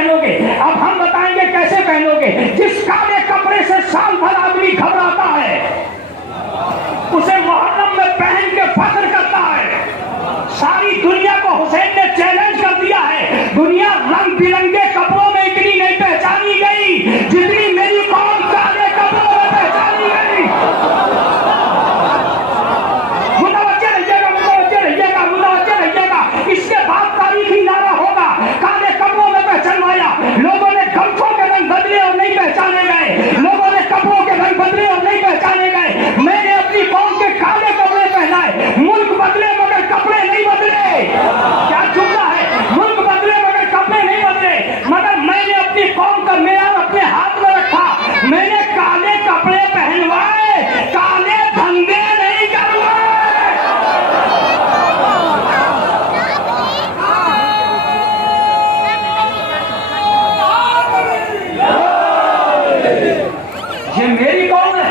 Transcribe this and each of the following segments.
पहनोगे? अब हम बताएंगे कैसे पहनोगे। जिस काले कपड़े से साल भर आदमी घबराता है, उसे मुहर्रम में पहन के फख्र करता है। सारी दुनिया को हुसैन ने चैलेंज कर दिया है। दुनिया रंग बिरंगे कपड़ों में इतनी नहीं पहचानी गई जितनी मेरी कौम काले कपड़ों में पहचानी गई। मुतवज्जे रहिएगा। इसके बाद तारीखी नारा होगा, काले कपड़ों में पहचानवाया। लोगों ने गमछों के रंग बदले और नहीं पहचाने गए, लोगों ने कपड़ों के रंग बदले और नहीं पहचाने गए। मैंने अपनी कौम के काले कपड़े पहनाए। मुल्क बदले मगर कपड़े नहीं बदले। क्या जुमला है? मुल्क बदले मगर कपड़े नहीं बदले। मगर मैंने अपनी कौम का मेयार अपने हाथ में रखा। मैंने काले कपड़े पहनवाए, काले धंधे नहीं करवाए। ये मेरी कौम है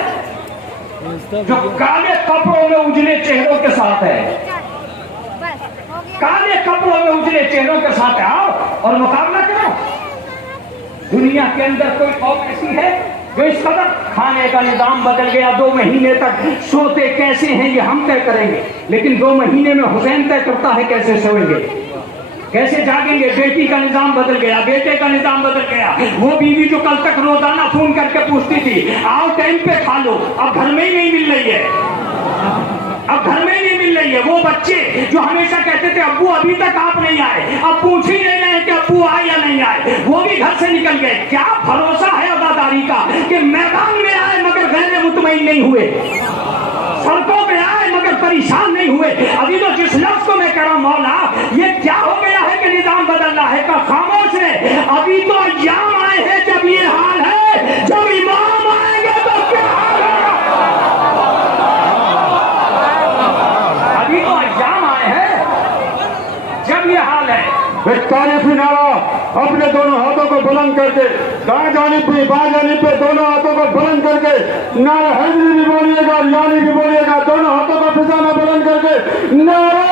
जो काले कपड़ों में उजले चेहरों के साथ है। काले कपड़ों में उजले चेहरों के साथ आओ और मुकाबला करो। दुनिया के अंदर कोई कौम ऐसी है जो इस कदर खाने का निजाम बदल गया, 2 महीने तक सोते कैसे हैं ये हम तय करेंगे, लेकिन 2 महीने में हुसैन तय करता है कैसे सोएंगे, कैसे जागेंगे। बेटी का निजाम बदल गया, बेटे का निजाम बदल गया। वो बीवी जो कल तक रोजाना फोन करके पूछती थी आओ टाइम पे खा लो, अब घर में ही नहीं मिल रही है। अब घर में ही नहीं मिल रही है। वो बच्चे जो हमेशा कहते थे अब्बू अभी तक आप नहीं आए, अब पूछ ही नहीं रहे कि अब्बू आए या नहीं आए, वो भी घर से निकल गए। क्या भरोसा है अदादारी का कि मैदान में आए मगर गैर मुतमईन नहीं हुए, सड़कों पे आए मगर परेशान नहीं हुए। अभी तो जिस लफ्ज को मैं कह रहा हूं मौला ये क्या हो गया है कि निजाम बदल रहा है, का खामोश है। अभी तो अय्याम आए हैं जब ये हाल है, जब इमाम आएंगे तो क्या हाल होगा। अभी तो अय्याम आए हैं जब ये हाल है। तारीफी नारा अपने दोनों हाथों को बुलंद करके, दाएं जानिब पे बाएं जानिब पे दोनों हाथों को बुलंद करके नारा हैदरी भी बोलिएगा, यानी भी बोलिएगा। दोनों हाथों को फिजा में बुलंद करके नारा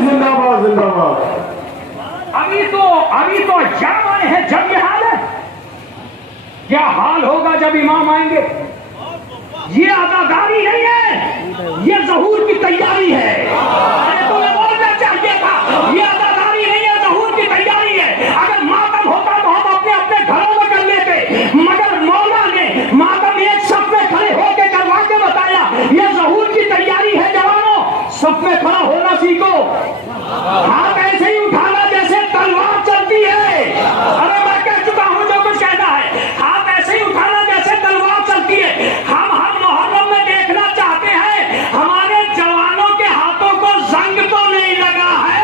जिंदाबाद जिंदाबाद। अभी तो अय्याम आए हैं जब ये हाल है। क्या हाल होगा जब इमाम आएंगे। ये अदादारी नहीं है, ये ज़हूर की तैयारी है। अरे तुम्हें बोलना चाहिए था, ये अदादारी नहीं है, ज़हूर की तैयारी है। अगर मातम होता तो हम अपने अपने घरों में कर लेते, मगर मौला ने मातम एक सफ में खड़े होकर करवा के बताया ये ज़हूर की तैयारी है। जवानों सफ में खड़ा होना सीखो, हाथ ऐसे ही उठाना जैसे तलवार चलती है। अरे मैं कह चुका हूं जो कुछ कहना है, हाथ ऐसे ही उठाना जैसे तलवार चलती है। हम हर मुहर्रम में देखना चाहते हैं हमारे जवानों के हाथों को जंग तो नहीं लगा है।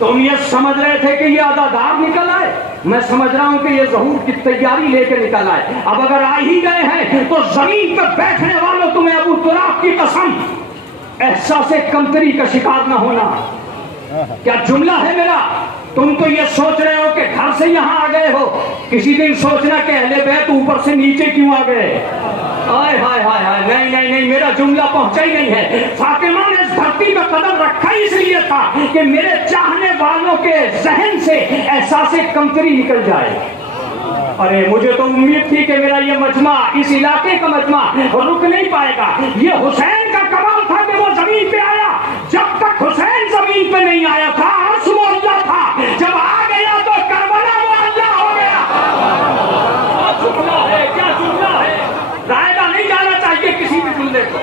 तुम ये समझ रहे थे कि ये अदादार निकल आए, मैं समझ रहा हूं कि ये ज़हूर की तैयारी लेकर निकल आए। अब अगर आ ही गए हैं तो जमीन पर बैठने वालों तुम्हें अबू तुराब की कसम एहसासे कमतरी का शिकार न होना। क्या जुमला है मेरा। तुम तो ये सोच रहे हो कि घर से यहां आ गए हो, किसी दिन सोचना कि अहले बैत ऊपर से नीचे क्यों आ गए। हाय हाय हाय हाय, नहीं नहीं नहीं, मेरा जुमला पहुंचा ही नहीं है। फातिमा ने इस धरती पर कदम रखा इसलिए था कि मेरे चाहने वालों के जहन से एहसासे कमतरी निकल जाए। अरे मुझे तो उम्मीद थी कि मेरा ये मजमा, इस इलाके का मजमा रुक नहीं पाएगा। ये हुसैन का कमाल था कि वो जमीन पे आया। जब तक हुसैन जमीन पे नहीं आया था अर्श वो अल्लाह था, जब आ गया तो करबला वो अल्लाह हो गया। क्या जुमला है, क्या जुमला है। रायदा नहीं जाना चाहिए किसी भी जुमले को।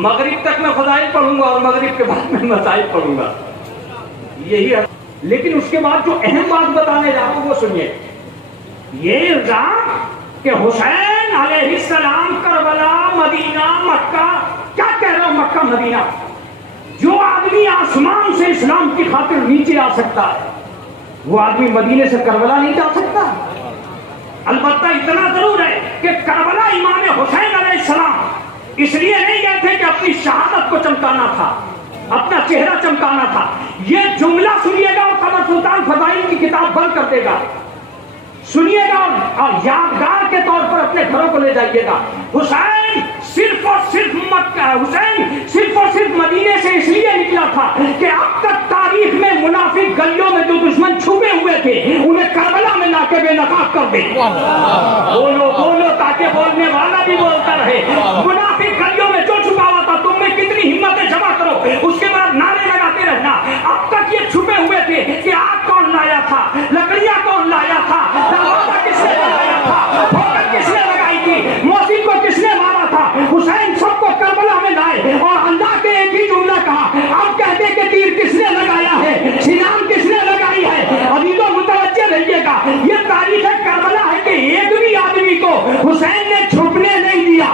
मगरिब तक मैं खुदाई पढ़ूंगा और मगरिब के बाद मैं मसाइल पढ़ूंगा, यही है। लेकिन उसके बाद जो अहम बात बताने जा रहा हूं वो सुनिए। ये इल्जाम कि हुसैन अलैहिस्सलाम करबला, मदीना, मक्का, क्या कह रहा हूं, मक्का मदीना, जो आदमी आसमान से इस्लाम की खातिर नीचे आ सकता है वो आदमी मदीने से करबला नहीं जा सकता। अलबत्ता इतना जरूर है कि करबला इमाम हुसैन अलैहिस्सलाम इसलिए नहीं गए थे कि अपनी शहादत को चमकाना था, अपना चेहरा चमकाना था। यह जुमला सुनिएगा और कमर सुल्तान फजाइल की किताब बंद कर देगा। सुनिएगा और यादगार के तौर पर अपने घरों को ले जाइएगा। हुसैन सिर्फ और सिर्फ मदीने से इसलिए निकला था कि अब तक तारीख में मुनाफिक गलियों में जो दुश्मन छुपे हुए थे उन्हें करबला में लाके बेनकाब कर दे। बोलो बोलो ताकि बोलने वाला भी बोलता रहे। मुनाफिक गलियों में जो छुपा हुआ था, तुम में कितनी हिम्मत है जमा करो, उसके बाद नारे लगाते रहना। अब तक ये छुपे हुए थे कि आग कौन लाया था, लकड़ियां कौन लाया था, दरवाजा किसने लगाया था, ठोकर किसने लगाई थी, मौसी को किसने मारा था। हुसैन सबको करबला में लाए और अल्लाह के एक ही जुमला कहा, अब कहते कि तीर किसने लगाया है, सिनान किसने लगाई है। अभी तो मुतवज्जे रहिएगा, ये तारीख करबला है कि एक भी आदमी को हुसैन ने छुपने नहीं दिया।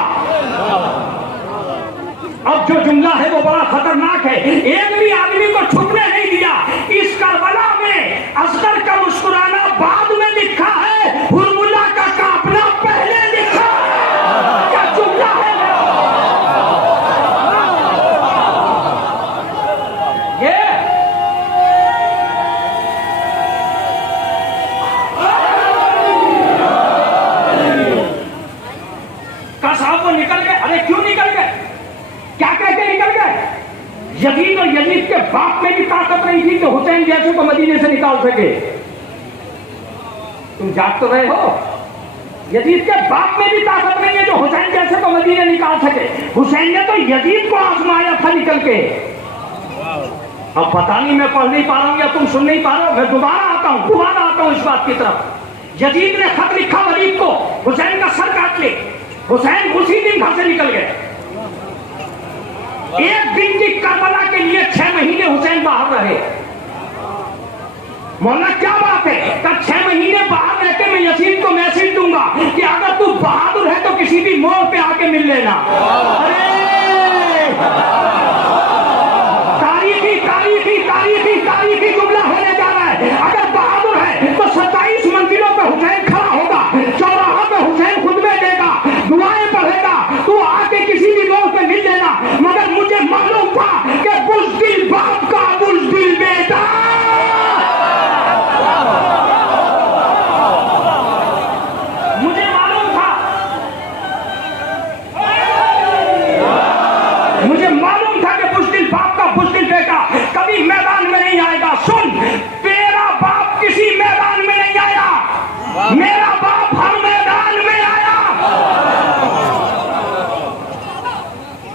अब जो जुमला है वो बड़ा खतरनाक है, एक भी आदमी को छुपने नहीं दिया। इस करबला में असगर का मुस्कुराना बाद में लिखा है, हुरमुला का कांपना पहले लिखा है। क्या जुमला है ये? का साहब वो निकल गए। अरे क्यों निकल गए, क्या कहते निकल गए? यजीद और यजीद के बाप में भी ताकत नहीं थी कि हुसैन जैसे को मदीने से निकाल सके। तुम जाग तो रहे हो, यजीद के बाप में भी ताकत नहीं है जो हुसैन जैसे को मदीने निकाल सके। हुसैन ने तो यजीद को आजमाया था निकल के। अब पता नहीं मैं पढ़ नहीं पा रहा हूं या तुम सुन नहीं पा रहे हो, मैं दोबारा आता हूं इस बात की तरफ। यजीद ने खत लिखा वलीद को, हुसैन का सर काट ले। हुसैन उसी दिन घर से निकल गए। एक दिन की करबला के लिए 6 महीने हुसैन बाहर रहे। मौला क्या बात है, कल 6 महीने बाहर रहते मैं यजीद को मैसेज दूंगा कि अगर तू बहादुर है तो किसी भी मोड़ पे आके मिल लेना। अरे तारीखी जुमला होने जा रहा है। अगर बहादुर है तो 27 मंजिलों पे हुसैन खड़ा होगा, चौराहा पे हुसैन खुतबे देगा, दुआएं पढ़ेगा, तू आके किसी भी मोड़ पे मिल लेना। मगर मुझे मालूम था कि बुज़दिल बाप का बुज़दिल बेटा। मुझे मालूम था कि बुज़दिल बाप का बुज़दिल बेटा कभी मैदान में नहीं आएगा। सुन, तेरा बाप किसी मैदान में नहीं आया, मेरा बाप हर मैदान में आया।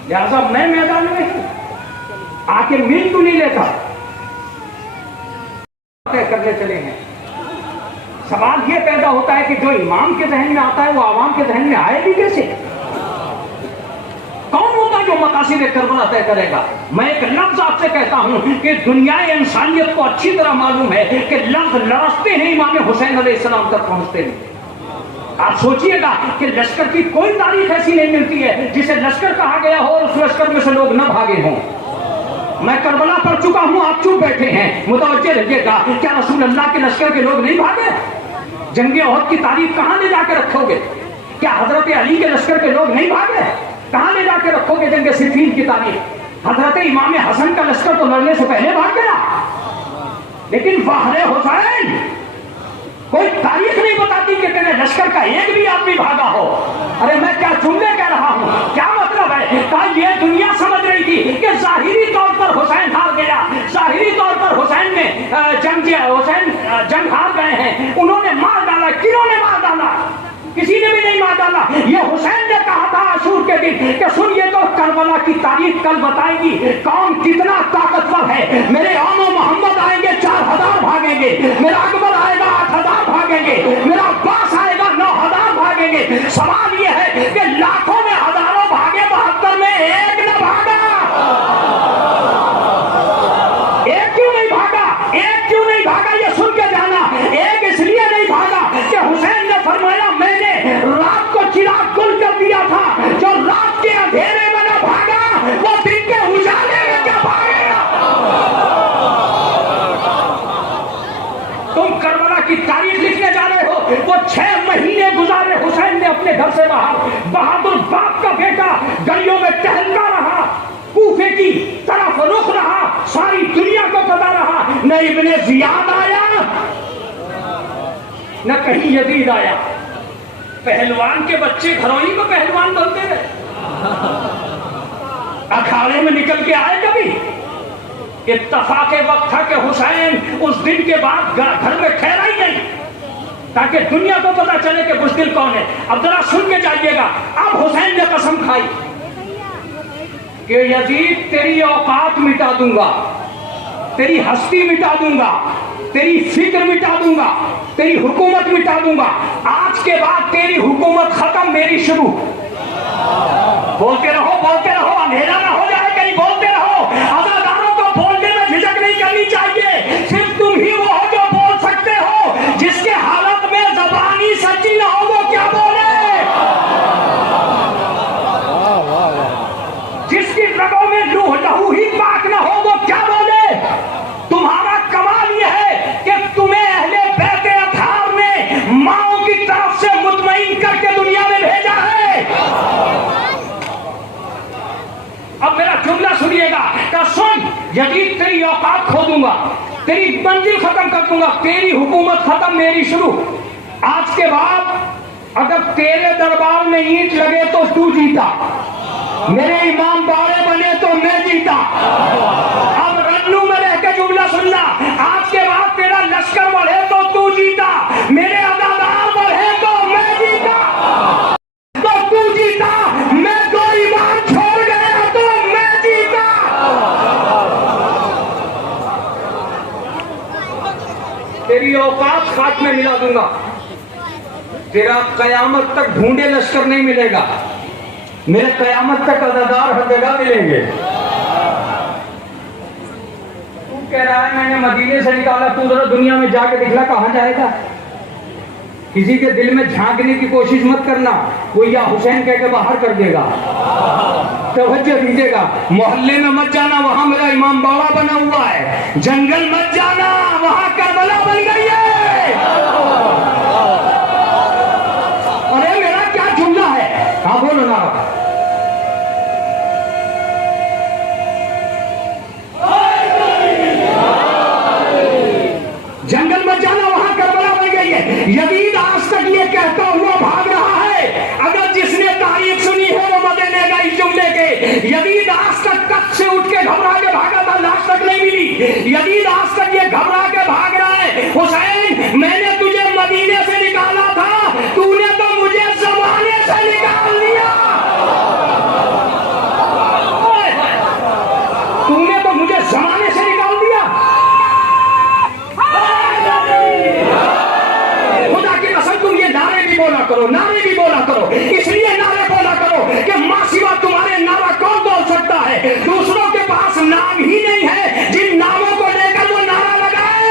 लिहाजा मैं मैदान में हूं, आके मिल तू नहीं लेता। करने चले हैं। सवाल यह पैदा होता है कि जो इमाम के जहन में आता है वो आवाम के जहन में आए भी कैसे? कौन होता है जो मकासिद करबला तय करेगा? मैं एक लफ्ज आपसे कहता हूं कि दुनिया इंसानियत को अच्छी तरह मालूम है कि लफ्ज लरसते हैं इमाम हुसैन अलैहिस्सलाम तक पहुंचते नहीं। आप सोचिएगा कि लश्कर की कोई तारीख ऐसी नहीं मिलती है जिसे लश्कर कहा गया हो और उस लश्कर में से लोग न भागे हों। मैं करबला पढ़ चुका हूं, आप चुप बैठे हैं, मुतवज्जे रहिएगा। क्या रसूल अल्लाह के लश्कर के लोग नहीं भागे? जंगे ओहद की तारीख कहां ले जाकर रखोगे? क्या हजरत अली के लश्कर के लोग नहीं भागे? कहां ले जाके रखोगे जंग सिफीन की तारीख? हजरत इमाम हसन का लश्कर तो लड़ने से पहले भाग गया, लेकिन वाहरे हुसैन कोई तारीख नहीं बताती कि तेरे लश्कर का एक भी आदमी भागा हो। अरे मैं क्या जुमले कह रहा हूं, क्या मतलब है? कहा ये दुनिया समझ रही थी कि जाहिरी तौर पर हुसैन हार गया, जाहिरी तौर पर हुसैन ने जंग हार गए हैं, उन्होंने मार डाला। किन्होंने मार डाला? किसी ने भी नहीं मार डाला। ये हुसैन ने कहा था आशूर के दिन कि सुन, ये तो करबला की तारीख कल बताएगी कौन कितना ताकतवर है। मेरे आमो मोहम्मद आएंगे 4000 भागेंगे, मेरा अकबर आएगा 8000 भागेंगे, मेरा अब्बास आएगा 9000 भागेंगे। सवाल ये है कि लाखों में हजारों भागे, 72 में एक न भागा। एक क्यों नहीं भागा? एक क्यों नहीं भागा ये सुन के जाना। एक इसलिए नहीं भागा कि हुसैन ने फरमाया मैंने रात को चिराग गुल कर दिया था। जो रात के अंधेरे में न भागा वो दिन के उजाले में क्या भागेगा? तुम करबला की तारीख लिखने जा रहे हो। वो 6 महीने गुजारे हुसैन ने अपने घर से बाहर। बहादुर बाप का बेटा गलियों में टहलता रहा, कूफे की तरफ रुख रहा, सारी दुनिया को पता रहा। न इब्ने जियाद आया, न कहीं यजीद आया। पहलवान के बच्चे घरों ही में पहलवान बनते रहे, अखाड़े में निकल के आए कभी? इत्तफाक वक्त था कि हुसैन उस दिन के बाद घर में ठहरा ही नहीं, ताकि दुनिया को पता चले कि बुज़दिल कौन है। अब जरा सुन के जाइएगा। अब हुसैन ने कसम खाई कि यजीद तेरी औकात मिटा दूंगा, तेरी हस्ती मिटा दूंगा, तेरी फिक्र मिटा दूंगा, तेरी हुकूमत मिटा दूंगा। आज के बाद तेरी हुकूमत खत्म, मेरी शुरू। बोलते रहो, अंधेरा ना हो जाए कहीं, बोलते रहो। अदाकारों को बोलने में झिझक नहीं करनी चाहिए। सिर्फ तुम ही वो हो जो बोल सकते हो। जिसके हालत में जबानी सच्ची ना हो वो क्या बोले? जिसकी रगों में लहू ही पाक ना हो वो क्या बोले? तुम्हारा कमाल यह है कि तुम्हें अहले बैत अथार ने माओ की तरफ से मुतमईन करके दुनिया में भेजा है। अब मेरा जुमला सुनिएगा कि सुन, यजीद तेरी औकात खो दूंगा, तेरी मंजिल खत्म कर दूंगा, तेरी हुकूमत खत्म, मेरी शुरू। आज के बाद अगर तेरे दरबार में ईंट लगे तो तू जीता, मेरे इमाम बाड़े बने तो मैं जीता। अब रन्नू में रह के जुमला सुनना, आज के बाद तेरा लश्कर बढ़े तो तू जीता, मेरे अदादार बढ़े तो मैं जीता, तो तू जीता। मैं दो ईमान छोड़ गया तो मैं जीता। तेरी औकात खाक में मिला दूंगा, तेरा कयामत तक ढूंढे लश्कर नहीं मिलेगा, मेरे कयामत तक अदादार हर जगह मिलेंगे। तू कह रहा है मैंने मदीने से निकाला, तू जरा दुनिया में जाके दिखला कहां जाएगा? किसी के दिल में झांकने की कोशिश मत करना, वो या हुसैन कह के बाहर कर देगा। तवज्जो दीजिएगा, मोहल्ले में मत जाना, वहां मेरा इमाम बाड़ा बना हुआ है। जंगल मत जाना, वहां करबला बन गई है। अरे मेरा क्या जुमला है? हाँ बोलो ना। जंगल मत जाना, वहां करबला बन गई है। यजीद आज तक ये कहता हुआ भाग रहा है। अगर जिसने तारीफ सुनी है वो मजे लेगा इस जुमले के। यजीद आज तक कच्छ से उठ के घबरा के भागा था, लाश तक नहीं मिली। यजीद आज तक ये घबरा के भाग रहा है, हुसैन मैंने तुझे मदीने से निकाला था, तूने तो मुझे जमाने से निकाल दिया। तूने तो मुझे जमाने से निकाल दिया। खुदा की कसम तुम ये नारे भी बोला करो, नारे भी बोला करो। इसलिए नारे बोला करो कि मां सिवा तुम्हारे नारा कौन बोल सकता है? दूसरों के पास नाम ही नहीं है जिन नामों को लेकर वो नारा लगाए।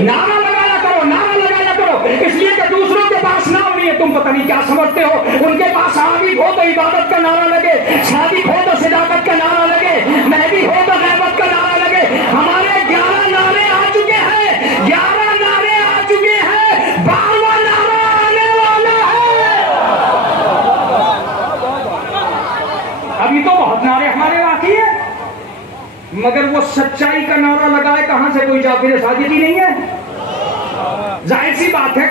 नारा लगाया करो, इसलिए कि दूसरों के पास नाम नहीं है। तुम पता नहीं क्या समझते हो, उनके पास आबिद हो तो इबादत का नारा लगे, सादिक हो तो सदाकत का नारा लगे, महदी हो तो गैबत का नारा लगे। हमारे 11 नारे आ चुके हैं, 11 नारे आ चुके हैं, 12वां नारा आने वाला है। अभी तो बहुत नारे हमारे बाकी है, मगर वो सच्चाई का नारा लगाए कहां से? कोई जाफिर साजिद ही नहीं है। जाहिर सी बात है,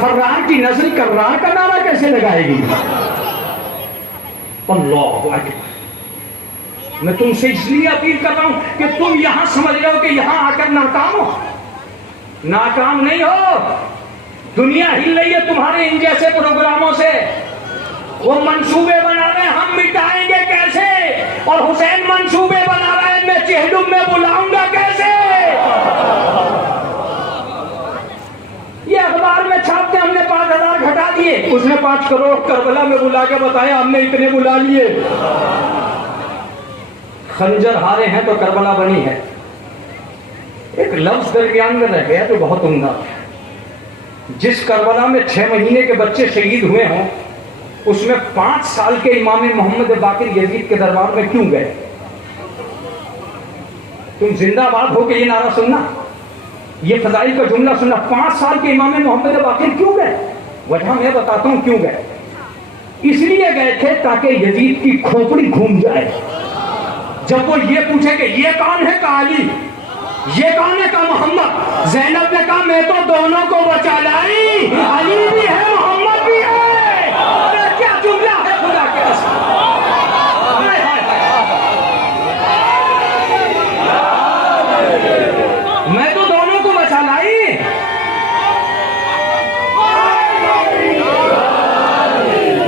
फर्रार की नस्ल कर्रार का नारा कैसे लगाएगी? अल्लाह अकबर। मैं तुमसे इसलिए अपील कर रहा हूं कि तुम यहां समझ रहे हो कि यहां आकर नाकाम हो। नाकाम नहीं हो, दुनिया हिल रही है तुम्हारे इन जैसे प्रोग्रामों से। वो मंसूबे बना रहे हैं हम मिटाएंगे कैसे, और हुसैन मंसूबे बना रहे हैं मैं चेहडुम में बुलाऊंगा कैसे। ये अखबार में छापते हमने 5,000 घटा दिए, उसने 5 करोड़ करबला में बुला के बताया हमने इतने बुला लिए। खंजर हारे हैं तो करबला बनी है। एक लफ्ज दरमियान में रह गया तो बहुत उम्दा। जिस करबला में 6 महीने के बच्चे शहीद हुए हों, उसमें 5 साल के इमाम मोहम्मद बाकिर यजीद के दरबार में क्यों गए? तुम जिंदाबाद हो के ये नारा सुनना, ये फजाइल का जुमला सुनना। 5 साल के इमाम मोहम्मद बाकिर क्यों गए? वजह मैं बताता हूं क्यों गए। इसलिए गए थे ताकि यजीद की खोपड़ी घूम जाए। जब वो ये पूछे कि ये कौन है, का अली, ये कौन है, का मोहम्मद। ज़ैनब ने कहा मैं तो दोनों को बचा लाई, अली भी है मोहम्मद भी है। अरे क्या जुमला है खुदा के कसम। हाय हाय हाय। मैं तो दोनों को बचा लाई।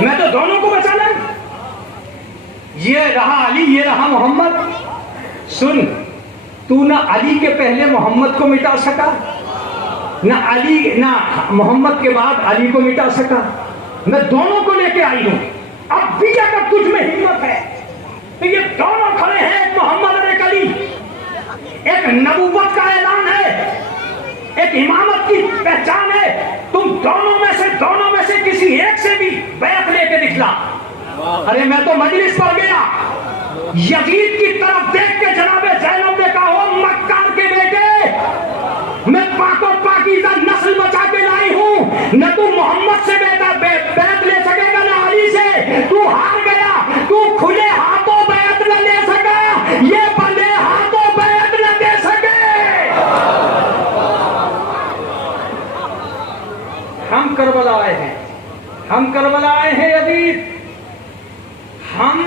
मैं तो दोनों को बचा लाई। ये रहा अली, ये रहा मोहम्मद। सुन, तू ना अली के पहले मोहम्मद को मिटा सका, ना अली ना मोहम्मद के बाद अली को मिटा सका। मैं दोनों को लेके आई हूं। अब भी अगर तुझ में हिम्मत है तो ये दोनों खड़े हैं, एक मोहम्मद और एक अली। एक नबूवत का ऐलान है, एक इमामत की पहचान है। तुम दोनों में से किसी एक से भी बैत लेके दिखला। अरे मैं तो मजलिस पर गया, यजीद की तरफ देख के जनाबे ज़ैनब ने कहा, ओ मक्कार के बेटे, मैं पाको पाकीज़ा नस्ल बचा के लाई हूं। न तू मोहम्मद से बैत ले सकेगा, न अली से। तू हार गया। तू खुले हाथों बैत न ले सका, ये बंदे हाथों बैत न दे सके। हम करबला आए हैं, हम करबला आए हैं यजीद। हम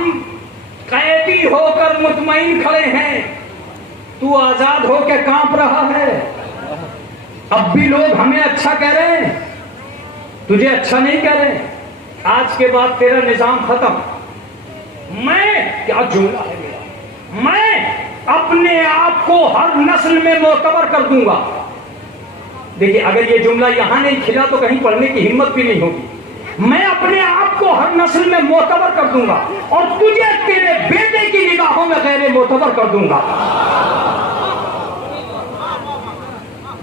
कैदी होकर मुतमईन खड़े हैं, तू आजाद होकर कांप रहा है। अब भी लोग हमें अच्छा कह रहे हैं, तुझे अच्छा नहीं कह रहे। आज के बाद तेरा निजाम खत्म। मैं, क्या जुमला है मेरा, मैं अपने आप को हर नस्ल में मोतबर कर दूंगा। देखिए, अगर ये जुमला यहां नहीं खिला तो कहीं पढ़ने की हिम्मत भी नहीं होगी। मैं अपने आप को हर नस्ल में मोतबर कर दूंगा और तुझे तेरे बेटे की निगाहों में गैर मोतबर कर दूंगा।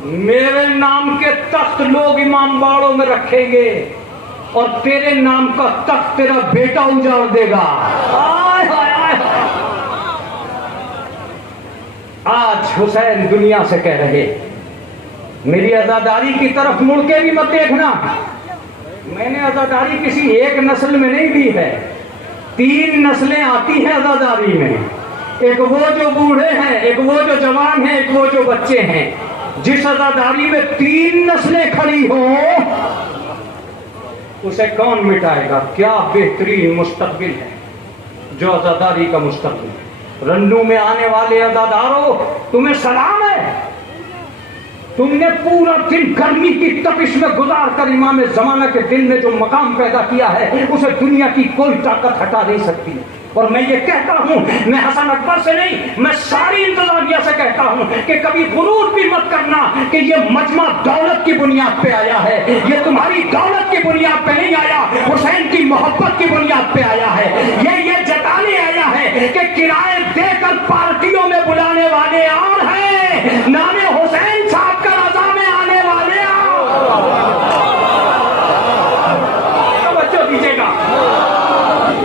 मेरे नाम के तख्त लोग इमाम बाड़ों में रखेंगे और तेरे नाम का तख्त तेरा बेटा उजाड़ देगा। आय हाय आय। आज हुसैन दुनिया से कह रहे, मेरी आजादारी की तरफ मुड़ के भी मत देखना। मैंने आजादारी किसी एक नस्ल में नहीं दी है, 3 नस्लें आती हैं आजादारी में। एक वो जो बूढ़े हैं, एक वो जो जवान हैं, एक वो जो बच्चे हैं। जिस आजादारी में 3 नस्लें खड़ी हो, उसे कौन मिटाएगा। क्या बेहतरीन मुस्तकबिल है जो आजादारी का मुस्तकबिल। रन्नू में आने वाले आजादारों, तुम्हें सलाम है। तुमने पूरा दिन गर्मी की तपिश में गुजार कर इमाम ज़माना के दिल में जो मकाम पैदा किया है, उसे दुनिया की कोई ताकत हटा नहीं सकती। और मैं ये कहता हूं, मैं हसन अकबर से नहीं, मैं सारी इंतजामिया से कहता हूं कि कभी गुरूर भी मत करना कि ये मजमा दौलत की बुनियाद पे आया है। ये तुम्हारी दौलत की बुनियाद पे नहीं आया, हुसैन की मोहब्बत की बुनियाद पे आया है। ये जताने आया है कि किराए देकर पार्टियों में बुलाने वाले और हैं, नामे हुसैन साहब का रजा में आने वाले तवज्जो दीजिएगा।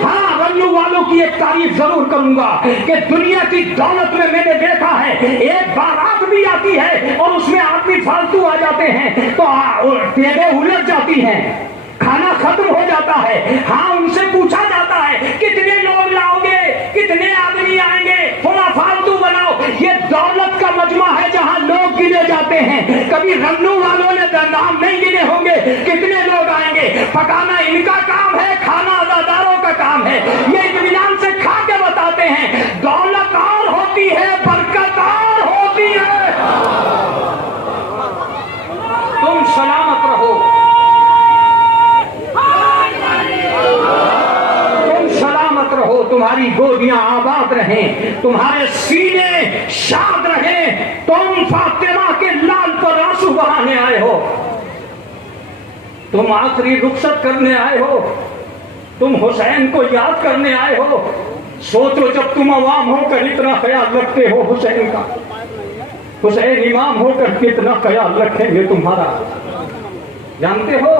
हाँ, रन्नू वालों की एक तारीफ जरूर करूंगा कि दुनिया की दौलत में मैंने देखा है, एक बारात भी आती है और उसमें आदमी फालतू आ जाते हैं तो टेबें उलझ जाती हैं, खाना खत्म हो जाता है। हाँ, उनसे पूछा जाता है कितने लोग लाओगे, कितने आदमी आएंगे, थोड़ा फालतू बनाओ। ये दौलत का मजमा है जहां लोग गिने जाते हैं। कभी रन्नू वालों ने नाम नहीं गिने होंगे कितने लोग आएंगे। पकाना इनका काम है, खाना अदादारों का काम है। ये इत्मीनान से खा के बताते हैं, दौलत और होती है, बरकत और होती है। तुम सलामत रहो, रहो, तुम्हारी गोदियां आबाद रहें, तुम्हारे सीने शाद रहें। तुम फातिमा के लाल पर आंसू बहाने आए हो, तुम आखिरी रुखसत करने आए हो, तुम हुसैन को याद करने आए हो। सोचो, जब तुम अवाम होकर इतना ख्याल रखते हो हुसैन का, हुसैन इमाम होकर कितना ख्याल रखेंगे तुम्हारा। जानते हो,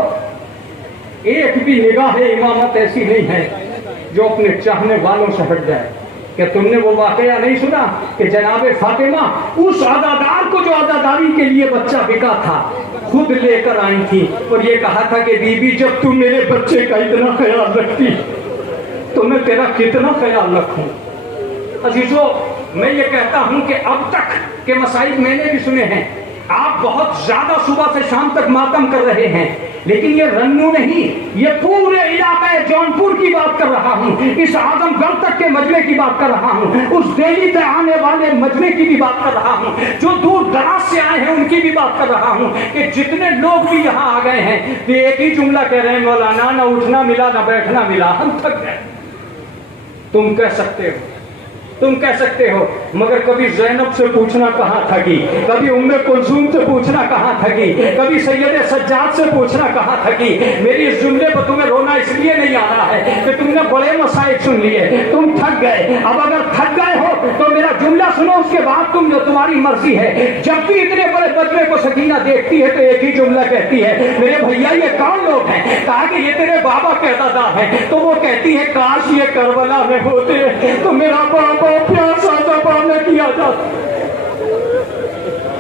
एक भी निगाह इमामत ऐसी नहीं है जो अपने चाहने वालों से हट जाए। क्या तुमने वो वाकया नहीं सुना कि जनाबे फातिमा उस अदादार को जो अदादारी के लिए बच्चा बिका था खुद लेकर आई थी और ये कहा था कि बीबी जब तू मेरे बच्चे का इतना ख्याल रखती तो मैं तेरा कितना ख्याल रखूं। अजीजों, मैं ये कहता हूं कि अब तक के मसाइब मैंने भी सुने हैं। आप बहुत ज्यादा सुबह से शाम तक मातम कर रहे हैं, लेकिन ये रन्नू नहीं, ये पूरे इलाके जौनपुर की बात कर रहा हूँ, इस आजमगढ़ तक के मजमे की बात कर रहा हूँ, उस दिल्ली से आने वाले मजमे की भी बात कर रहा हूँ, जो दूर दराज से आए हैं उनकी भी बात कर रहा हूँ कि जितने लोग भी यहाँ आ गए हैं तो एक ही जुमला कह रहे हैं, मौलाना ना उठना मिला ना बैठना मिला, हम थक गए। तुम कह सकते हो, तुम कह सकते हो, मगर कभी ज़ैनब से पूछना कहाँ थकी, कभी उम्मे कुलसूम से पूछना कहाँ थकी, कभी सैयद सज्जाद से पूछना कहाँ थकी। मेरी इस जुमले पर तुम्हें रोना इसलिए नहीं आ रहा है कि तुमने बड़े मसाइल सुन लिए, तुम थक गए। अब अगर थक गए हो तो मेरा जुमला सुनो, उसके बाद तुम जो तुम्हारी मर्जी है। जब भी इतने बड़े बदले को सकीना देखती है तो एक ही जुमला कहती है, मेरे भैया ये कौन लोग हैं? कहा कि ये तेरे बाबा के दादा हैं। तो वो कहती है काश ये करबला में होते तो मेरा बाबा प्यार साझा पाने किया जाता।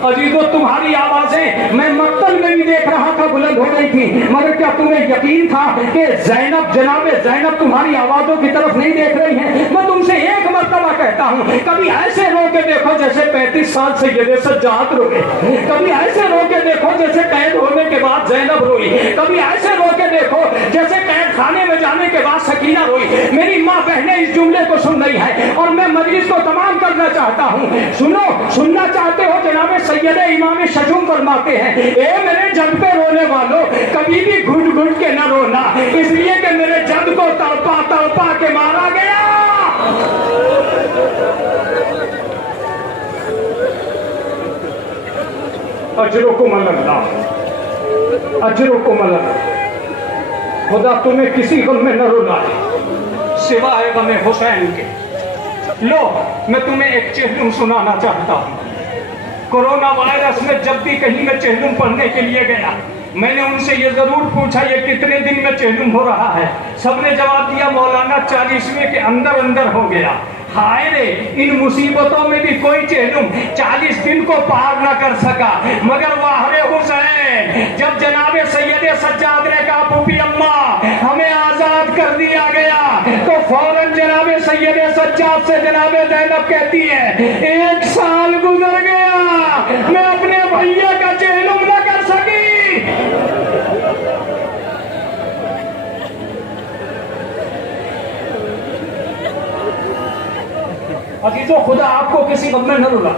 अजीजों, तुम्हारी आवाजें मैं मक्तल में भी देख रहा था बुलंद हो रही थी, मगर क्या तुम्हें यकीन था कि ज़ैनब, जनाबे ज़ैनब तुम्हारी आवाजों की तरफ नहीं देख रही हैं? मैं तुमसे एक मर्तबा कहता हूँ, कभी ऐसे रो के देखो जैसे 35 साल से ये सज्जाद रोए, कभी ऐसे रो के देखो जैसे कैद होने के बाद ज़ैनब रोई, कभी ऐसे रो के देखो जैसे कैद खाने में जाने के बाद सकीना रोई। मेरी माँ बहनें इस जुमले को सुन रही है और मैं मजलिस को तमाम करना चाहता हूँ। सुनो, सुनना चाहते हो? जनाबे सैयद इमाम शजूम फरमाते हैं, ए मेरे जद पे रोने वालों, कभी भी घुट घुट के न रोना, इसलिए कि मेरे जद को तड़पा तड़पा के मारा गया। अजरुकुम अल्लाह, अजरुकुम अल्लाह। खुदा तुम्हें किसी गम में न रुलाए सिवाय गम हुसैन के। लो, मैं तुम्हें एक चेहलुम सुनाना चाहता हूँ। कोरोना वायरस में जब भी कहीं मैं चेहलुम पढ़ने के लिए गया, मैंने उनसे ये जरूर पूछा ये कितने दिन में चेहलुम हो रहा है। सबने जवाब दिया मौलाना 40वें के अंदर अंदर हो गया। हाय रे, इन मुसीबतों में भी कोई चेहलुम 40 दिन को पार न कर सका। मगर वाहरे हुसैन, जब जनाबे सैयद सज्जाद ने कहा पुपी अम्मा हमें आजाद कर दिया गया, तो फौरन जनाबे सैयद सज्जाद से जनाबे ज़ैनब कहती है 1 साल गुजर गया, मैं अपने भैया का चेहलुम न कर सकी। अजीजों, खुदा आपको किसी गम में न रुला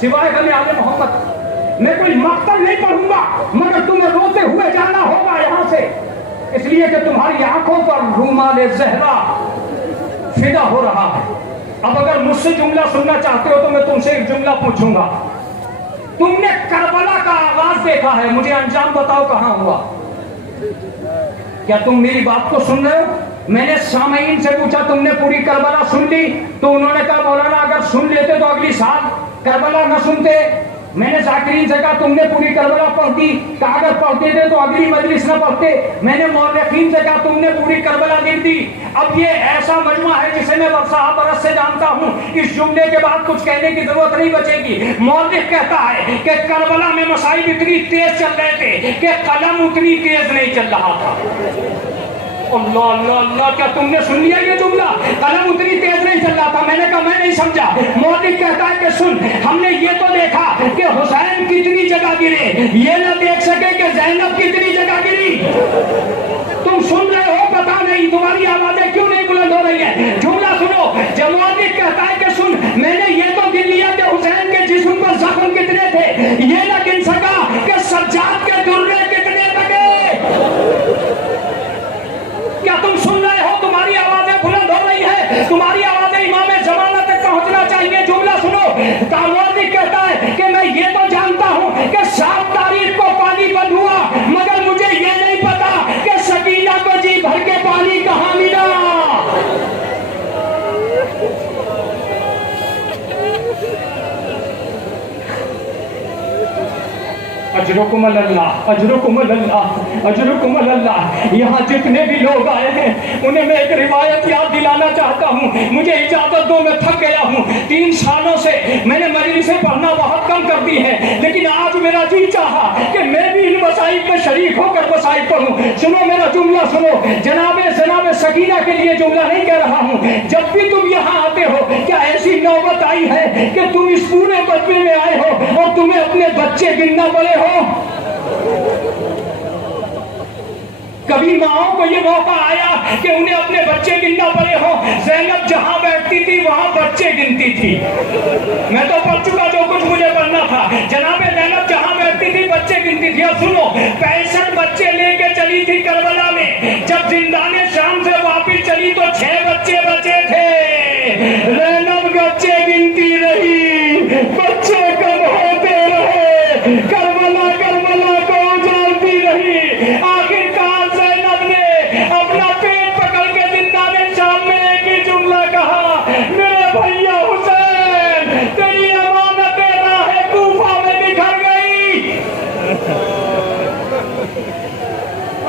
सिवाय गम आले मोहम्मद। मैं कोई मक्तल नहीं पढ़ूंगा, मगर तुम्हें रोते हुए जाना होगा यहाँ से, इसलिए कि तुम्हारी आंखों पर रूमाल ज़हरा फिदा हो रहा है। अब अगर मुझसे जुमला सुनना चाहते हो तो मैं तुमसे एक जुमला पूछूंगा। तुमने करबला का आगाज देखा है, मुझे अंजाम बताओ कहां हुआ? क्या तुम मेरी बात को सुन रहे हो? मैंने सामईन से पूछा तुमने पूरी करबला सुन ली? तो उन्होंने कहा मौलाना अगर सुन लेते तो अगली साल करबला न सुनते। मैंने जाकिरीन से कहा तुमने पूरी करबला पढ़ दी? कहा अगर पढ़ते थे तो अगली मजलिस न पढ़ते। मैंने मौलवीन से कहा तुमने पूरी करबला लिख दी। अब ये ऐसा मजमा है जिसे मैं बरस से जानता हूँ, इस जुमले के बाद कुछ कहने की जरूरत नहीं बचेगी। मौलवी कहता है कि करबला में मसाइब इतनी तेज चल रहे थे कि कलम उतनी तेज नहीं चल रहा था। अल्लाह अल्लाह अल्लाह, क्या तुमने सुन लिया ये जुमला? कलम उतनी तेज नहीं चल रहा था। मैंने कहा मैं नहीं समझा। मौलवी कहता है कि सुन, हमने ये तो देखा कि हुसैन कितनी जगह गिरे, ये ना देख सके कि ज़ैनब कितनी जगह गिरी। तुम सुन रहे हो? पता नहीं तुम्हारी आवाजें क्यों नहीं बुलंद हो रही है। जुमला सुनो। जब मौलवी कहता है कि सुन, मैंने ये तो गिन लिया कि हुसैन के जिस्म पर जख्म कितने थे, ये ना गिन सका कि सज्जाद के दुर्रे कितने लगे। क्या तुम सुन रहे हो? तुम्हारी आवाजें बुलंद हो रही है, तुम्हारी आवाजें इमाम ज़माना तक पहुंचना चाहिए। जुमला सुनो। तामोदी कहता है कि मैं ये तो जानता हूं कि 7 तारीख को पानी बंद हुआ, मगर मुझे ये नहीं पता कि सकीना को जी भर के पानी कहां मिला। अजरुकुम अल्लाह, अजरुकुम अल्लाह, अजरुकुम अल्लाह। यहाँ जितने भी लोग आए हैं उन्हें मैं एक रिवायत याद दिलाना चाहता हूँ। मुझे इजाजत दो, मैं थक गया हूँ। 3 सालों से मैंने मजलिसें पढ़ना बहुत कम कर दी है, लेकिन आज मेरा जी चाहा कि मैं भी इन मसाइब में शरीक होकर मसाइब पढ़ूं। सुनो मेरा जुमला सुनो, जनाबे जनाबे सकीना के लिए जुमला नहीं कह रहा हूँ। जब भी तुम यहाँ आते हो, क्या ऐसी नौबत आई है कि तुम इस पूरे मजमे में आए हो और तुम्हें अपने बच्चे गिनना पड़े हो? कभी माओं को ये मौका आया कि उन्हें अपने बच्चे गिनना पड़े हो? ज़ैनब जहां बैठती थी वहां बच्चे गिनती थी। मैं तो पढ़ चुका जो कुछ मुझे पढ़ना था। जनाबे ज़ैनब जहां बैठती थी बच्चे गिनती थी। अब सुनो, 65 बच्चे लेके चली थी करबला में। जब जिंदाने शाम से वापिस चली तो 6 बच्चे बचे थे। ज़ैनब बच्चे गिनती रही, बच्चे कम होते रहे, करबला करबला को उजाड़ती रही। आखिरकार ज़ैनब ने अपना पेट पकड़ के जिंदाने शाम में एक ही जुमला कहा, मेरे भैया हुसैन, तेरी अमानत राह कूफा में बिखर गई।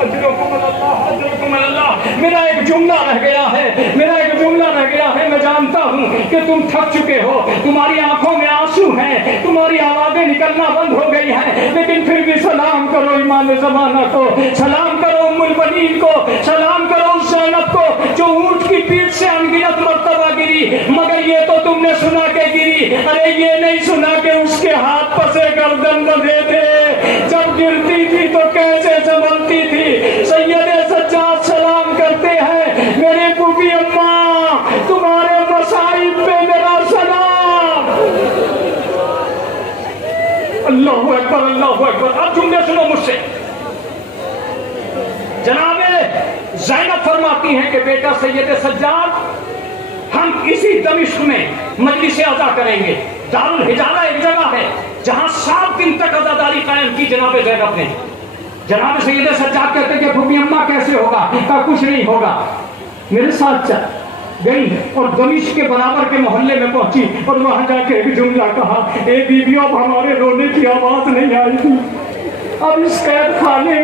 अजरुकुम अल्लाह। मेरा एक जुमला रह गया है, मेरा एक जुमला रह गया है। मैं जानता हूँ कि तुम थक चुके हो, तुम्हारी आंखों में आंसू हैं, तुम्हारी आवाजें निकलना बंद हो गई हैं, लेकिन फिर भी सलाम करो इमाम ज़माना को, सलाम करो उम्मुल बनीन को, सलाम करो उस ज़ैनब को जो ऊंट की पीठ से अनगिनत मर्तबा गिरी, मगर ये तो तुमने सुना के गिरी। अरे ये नहीं सुना कि उसके हाथ पसे गर्दन बंधे थे, जब गिरती थी तो कैसे संभलती थी। सैयदे सज्जाद सलाम करते हैं, मेरे बुबी अम्मा तुम्हारे मसाइब पे मेरा सलाम। अल्लाहु अकबर, अल्लाहु अकबर। अब जुमले सुनो मुझसे। जनाबे ज़ैनब फरमाती हैं कि बेटा सैयदे सज्जाद, हम इसी दमिश्क में मजलिस अदा करेंगे। दारुल हिजारा एक जगह है जहां 7 दिन तक अज़ादारी कायम की जनाबे ज़ैनब ने। जनाब सैयदे सज्जाद कहते कि फूफी अम्मा कैसे होगा? कहा कुछ नहीं होगा। मेरे साथ चल गई और दमिश्क के बराबर के मोहल्ले में पहुंची और वहां जाके एक जुमला कहा, ए बीबियों, अब हमारे रोने की आवाज नहीं आई थी। अब इस कैद खाने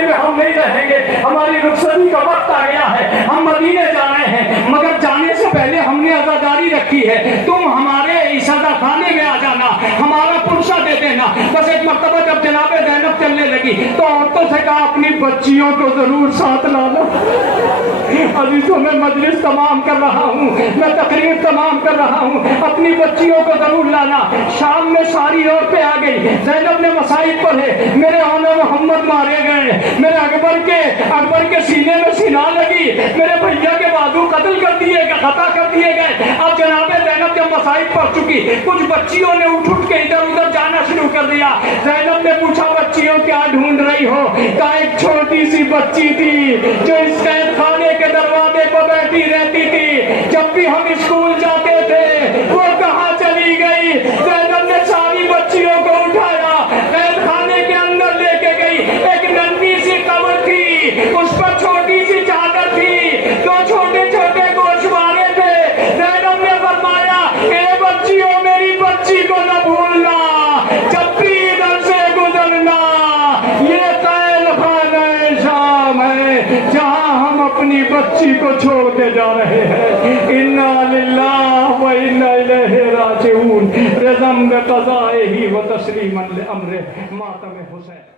में हम नहीं रहेंगे, हमारी रुखसती का वक्त आ गया है, हम मदीने जा रहे हैं, मगर जाने से पहले हमने अज़ादारी रखी है, तुम हमारे इस अज़ा खाने में आ जाना, हमारा पुरसा दे देना। बस एक मर्तबा जब जनाबे ज़ैनब चलने लगी तो औरतों से कहा, अपनी बच्चियों को जरूर साथ लाना। अजीजों, मैं मजलिस तमाम कर रहा हूँ, मैं तकरीर तमाम कर रहा हूँ, अपनी बच्चियों को जरूर लाना। शाम में सारी औरतें आ गई, ज़ैनब ने मसाइब पढ़े, मेरे आने मोहम्मद मारे गए, मेरे अकबर के सीने में सीना लगी, मेरे भैया के बाजू कत्ल कर दिए गए, खता कर दिए गए। अब जनाबे ज़ैनब जब मसाइब पढ़ चुकी, कुछ बच्चियों ने उठ के इधर उधर जाना शुरू कर दिया। ज़ैनब ने पूछा, बच्चियों क्या ढूंढ रही हो? कहा एक छोटी सी बच्ची थी जो इस कैद खाने के दरवाजे पर बैठी रहती थी, जब भी हम स्कूल जाते थे वो कहाँ चली गई? ज़ैनब ने सारी बच्चियों को उठाया, कैद खाने के अंदर लेके गई। एक नन्ही सी कब्र थी, उस पर छोटी सी चादर थी, 2 छोटे छोटे गोशवारे थे। ज़ैनब ने फरमाया, ए बच्चियों, मेरी बच्ची को न भूलना, जब भी इधर से गुजरना। ये कैद खाना शाम है जहां हम अपनी बच्ची को छोड़ते जा रहे हैं। इन्ना लिल्लाह व इन्ना इलैहि राजिऊन। रज़म ब क़ज़ाइही व तस्लीमन लिअम्रिही। मातम हुसैन।